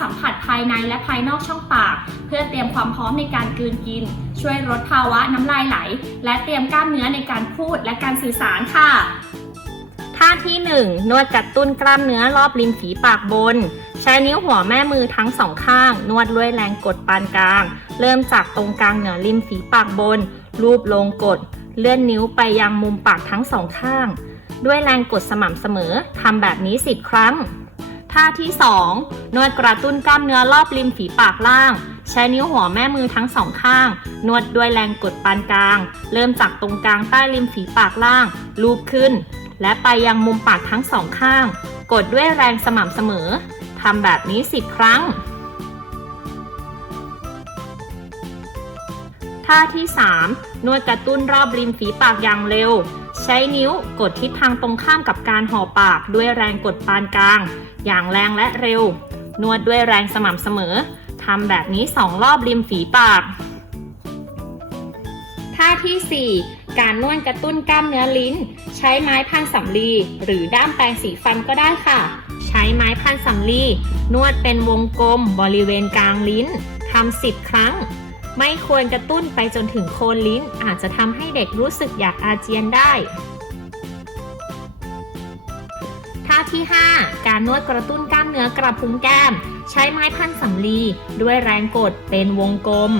สัมผัสภายในและภายนอกช่องปาก เพื่อเตรียมความพร้อมในการกลืนกิน ช่วยลดภาวะน้ำลายไหล และเตรียมกล้ามเนื้อในการพูดและการสื่อสารค่ะท่าที่ 1 นวดกระตุ้นกล้ามเนื้อรอบริมฝีปากบน ใช้นิ้วหัวแม่มือทั้งสองข้าง นวดด้วยแรงกดปานกลาง เริ่มจากตรงกลางเหนือริมฝีปากบน รูปลงกด เลื่อนนิ้วไปยังมุมปากทั้งสองข้าง ด้วยแรงกดสม่ำเสมอทำแบบนี้10ครั้ง ท่าที่ 2 นวดกระตุ้นกล้ามเนื้อรอบริมฝีปากล่าง ใช้นิ้วหัวแม่มือทั้งสองข้าง นวดด้วยแรงกดปานกลาง เริ่มจากตรงกลางใต้ริมฝีปากล่าง ลูบขึ้น และไปยังมุมปากทั้งสองข้าง กดด้วยแรงสม่ำเสมอทำแบบนี้ 10 ครั้ง ท่าที่ 3 นวดกระตุ้นรอบริมฝีปากอย่างเร็ว ใช้นิ้วกดทิศทางตรงข้ามกับการห่อปากด้วยแรงกดปานกลาง อย่างแรงและเร็ว นวดด้วยแรงสม่ำเสมอทำแบบนี้ 2 รอบริมฝีปาก ท่าทีสี่ 4 การนวดกระตุ้นกล้ามเนื้อลิ้น ใช้ไม้พันสำลี หรือด้ามแปรงสีฟันก็ได้ค่ะ ใช้ไม้พันสำลี นวดเป็นวงกลมบริเวณกลางลิ้นทำสิบครั้ง ไม่ควรกระตุ้นไปจนถึงโคนลิ้น อาจจะทำให้เด็กรู้สึกอยากอาเจียนได้ท่าที่ 5 การนวดกระตุ้นกล้ามเนื้อกระพุ้งแก้ม ใช้ไม้พันสำลี ด้วยแรงกดเป็นวงกลม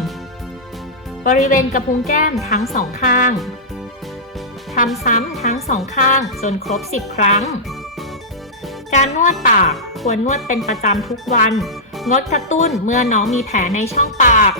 บริเวณกระพุ้งแก้มทั้งสองข้างทำซ้ำทั้งสองข้างจนครบ 10 ครั้ง การนวดปากควรนวดเป็นประจำทุกวัน งดกระตุ้นเมื่อน้องมีแผลในช่องปาก